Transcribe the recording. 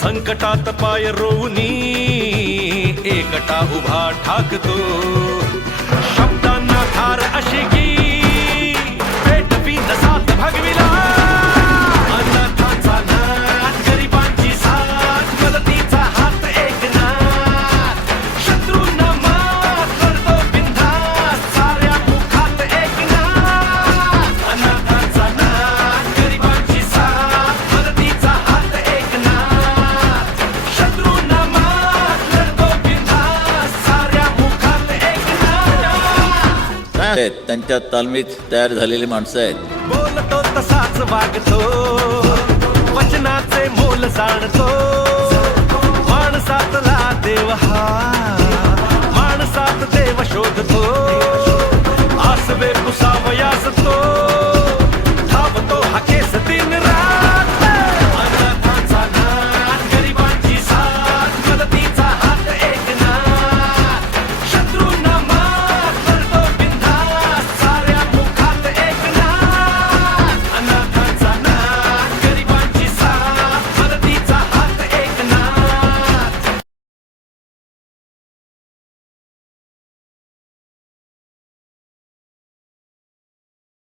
संकटात पाय रोवनी एकटा उभा ठाकतो. शब्दांना धार आहेत. त्यांच्या तालमीत तयार झालेली माणसं आहेत. बोलतो तसाच वागतो. वचनाचे मोल जाणतो.